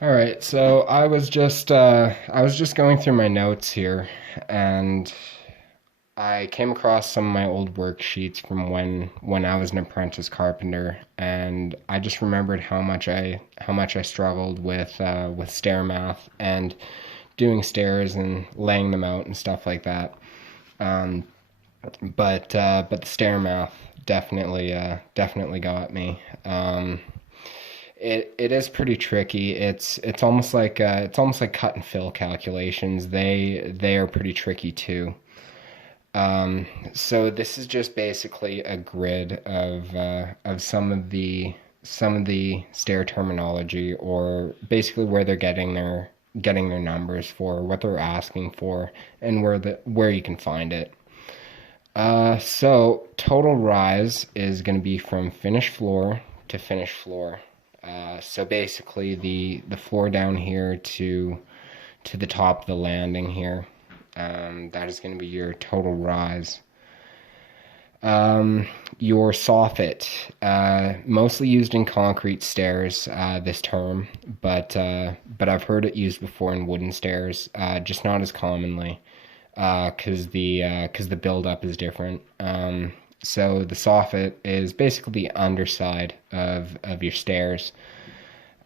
All right, so I was just going through my notes here, and I came across some of my old worksheets from when I was an apprentice carpenter, and I just remembered how much I struggled with stair math and doing stairs and laying them out and stuff like that. Um, but the stair math definitely got me. It is pretty tricky. It's almost like cut and fill calculations. They are pretty tricky too. So this is just basically a grid of some of the stair terminology, or basically where they're getting their numbers for what they're asking for, and where you can find it. So total rise is going to be from finished floor to finished floor. So basically the floor down here to the top of the landing here. That is going to be your total rise. Your soffit, mostly used in concrete stairs, this term, but I've heard it used before in wooden stairs, just not as commonly, because the buildup is different. So the soffit is basically the underside of your stairs.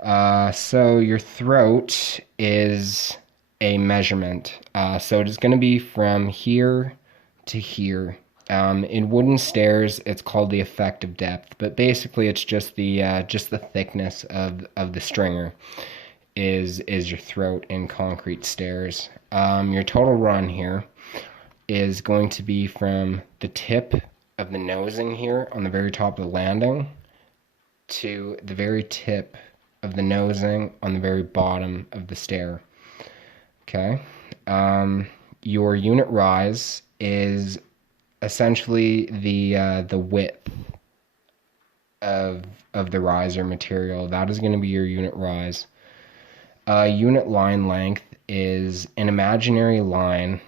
So your throat is a measurement. So it is going to be from here to here. In wooden stairs, it's called the effective depth, but basically it's just the thickness of the stringer is your throat in concrete stairs. Your total run here is going to be from the tip of the nosing here on the very top of the landing to the very tip of the nosing on the very bottom of the stair. Okay. Your unit rise is essentially the width of the riser material. That is going to be your unit rise. Unit line length is an imaginary line.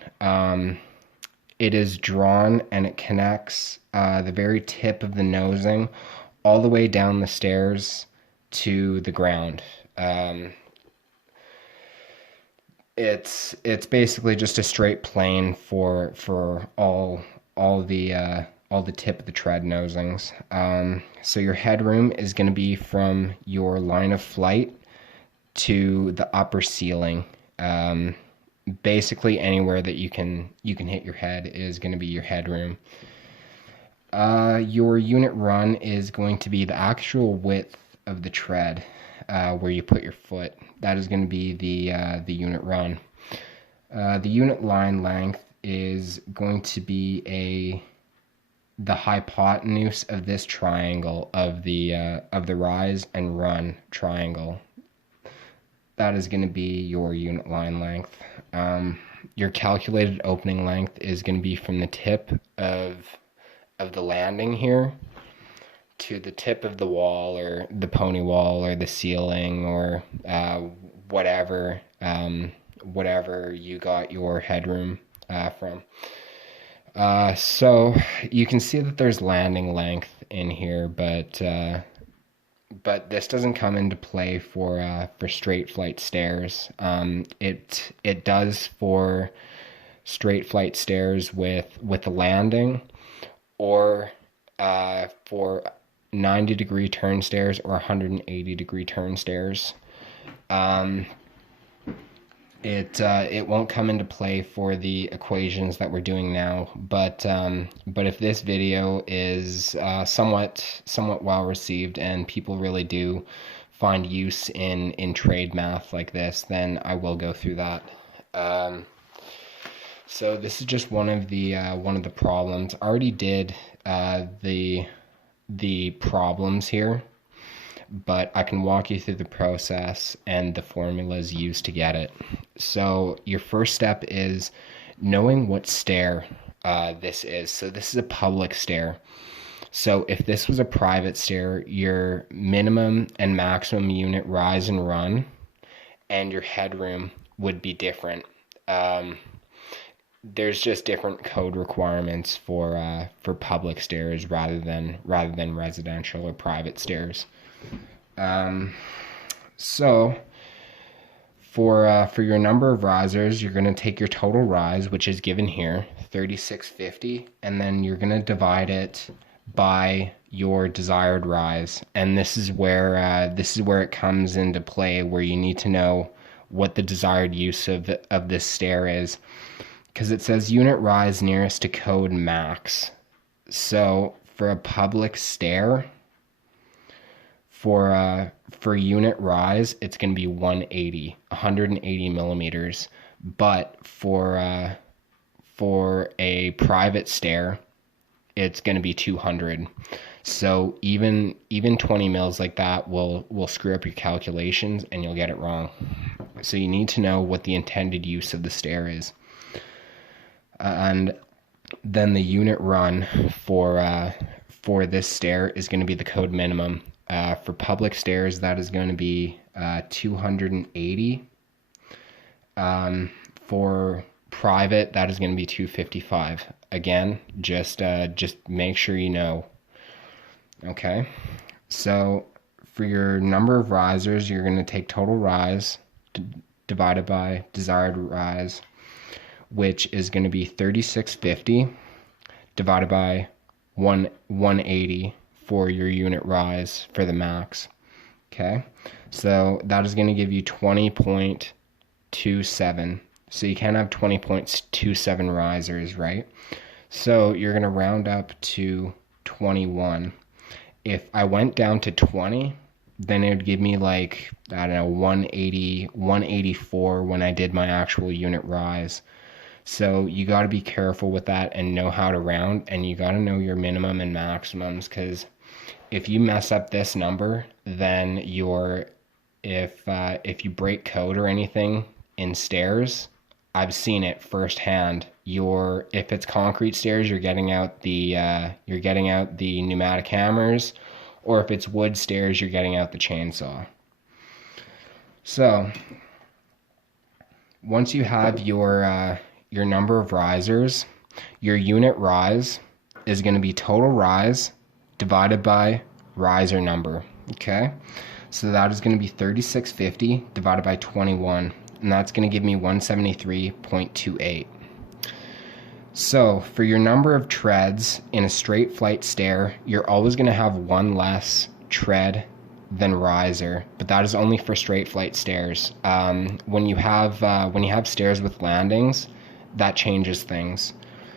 It is drawn and it connects the very tip of the nosing all the way down the stairs to the ground. It's basically just a straight plane for all the tip of the tread nosings. So your headroom is going to be from your line of flight to the upper ceiling. Basically anywhere that you can hit your head is going to be your headroom. Your unit run is going to be the actual width of the tread, where you put your foot. That is going to be the unit run. The unit line length is going to be the hypotenuse of this triangle of the rise and run triangle. That is going to be your unit line length. Your calculated opening length is going to be from the tip of the landing here to the tip of the wall, or the pony wall, or the ceiling, or whatever you got your headroom from. So you can see that there's landing length in here, but this doesn't come into play for straight flight stairs. It does for straight flight stairs with a landing, or for 90-degree turn stairs or 180-degree turn stairs. It won't come into play for the equations that we're doing now, but if this video is somewhat well received and people really do find use in trade math like this, then I will go through that. So this is just one of the problems. I already did the problems here, but I can walk you through the process and the formulas used to get it. So your first step is knowing what stair this is. So this is a public stair. So if this was a private stair, your minimum and maximum unit rise and run and your headroom would be different. There's just different code requirements for public stairs rather than residential or private stairs. So For your number of risers, you're going to take your total rise, which is given here, 3650, and then you're going to divide it by your desired rise. And this is where it comes into play, where you need to know what the desired use of this stair is, because it says unit rise nearest to code max. So for a public stair, for unit rise, it's going to be 180 millimeters. But for a private stair, it's going to be 200. So even 20 mils like that will screw up your calculations and you'll get it wrong. So you need to know what the intended use of the stair is. And then the unit run for this stair is going to be the code minimum. For public stairs, that is going to be 280. For private, that is going to be 255. Again, just make sure you know. Okay, so for your number of risers, you're going to take total rise divided by desired rise, which is going to be 3650 divided by 180 for your unit rise for the max. Okay, so that is going to give you 20.27. So you can't have 20.27 risers, right? So you're going to round up to 21. If I went down to 20, then it would give me like, I don't know, 180, 184 when I did my actual unit rise. So you got to be careful with that and know how to round, and you got to know your minimum and maximums, because if you mess up this number, then if you break code or anything in stairs, I've seen it firsthand. If it's concrete stairs, you're getting out the pneumatic hammers, or if it's wood stairs, you're getting out the chainsaw. So once you have your number of risers, your unit rise is going to be total rise divided by riser number. Okay, so that is going to be 3650 divided by 21, and that's going to give me 173.28. So for your number of treads in a straight flight stair, you're always going to have one less tread than riser, but that is only for straight flight stairs. When you have stairs with landings, that changes things.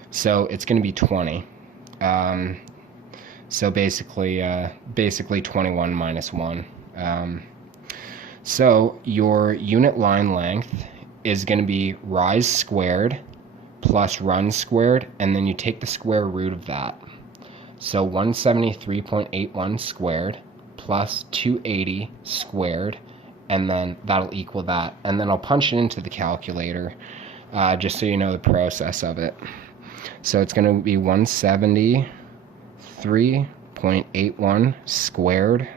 So it's going to be 20. So basically 21 minus 1. So your unit line length is going to be rise squared plus run squared, and then you take the square root of that. So 173.81 squared plus 280 squared, and then that'll equal that. And then I'll punch it into the calculator, just so you know the process of it. So it's going to be 173.81 squared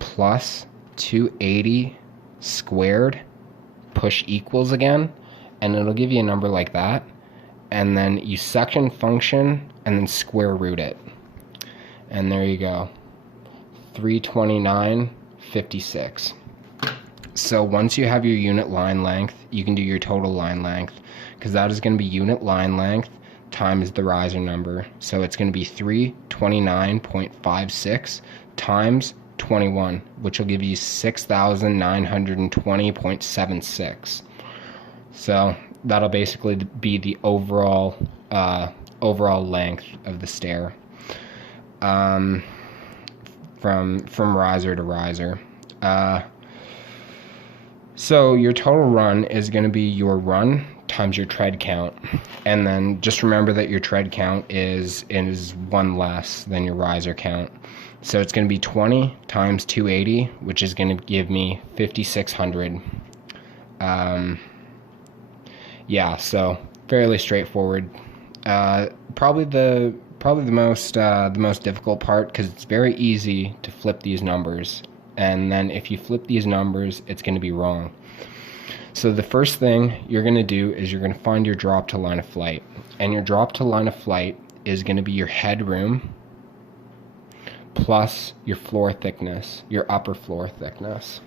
plus 280 squared, push equals again, and it'll give you a number like that. And then you section function and then square root it. And there you go. 329.56. So once you have your unit line length, you can do your total line length, because that is going to be unit line length times the riser number. So it's going to be 329.56 times 21, which will give you 6,920.76. So that'll basically be the overall length of the stair, from riser to riser. So your total run is going to be your run times your tread count, and then just remember that your tread count is one less than your riser count. So it's going to be 20 times 280, which is going to give me 5,600. Yeah, so fairly straightforward. Probably the most difficult part, because it's very easy to flip these numbers, and then if you flip these numbers, it's going to be wrong. So the first thing you're going to do is you're going to find your drop to line of flight, and your drop to line of flight is going to be your headroom plus your floor thickness, your upper floor thickness.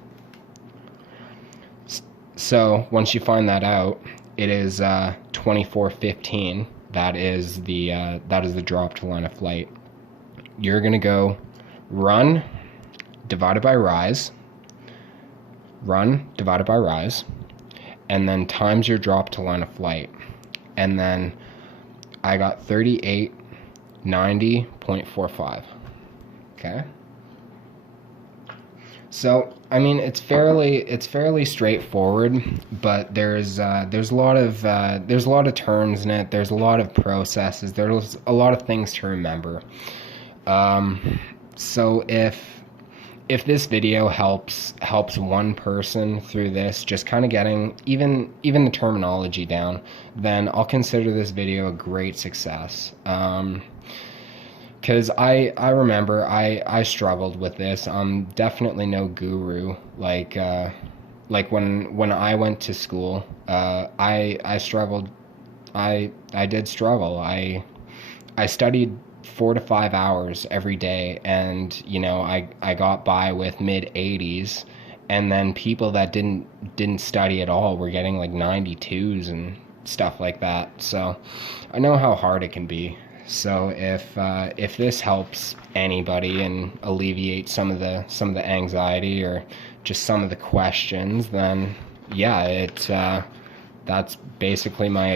So once you find that out, it is 24:15. That is the drop to line of flight. You're gonna go run divided by rise, run divided by rise, and then times your drop to line of flight. And then I got 3890.45. Okay. So I mean, it's fairly straightforward, but there's a lot of terms in it. There's a lot of processes. There's a lot of things to remember. So if this video helps one person through this, just kind of getting even the terminology down, then I'll consider this video a great success. Because I remember I struggled with this. I'm definitely no guru. Like when I went to school, I struggled. I did struggle. I studied 4 to 5 hours every day, and I got by with mid 80s, and then people that didn't study at all were getting like 92s and stuff like that. So I know how hard it can be. So if this helps anybody and alleviate some of the anxiety or just some of the questions, then yeah, that's basically my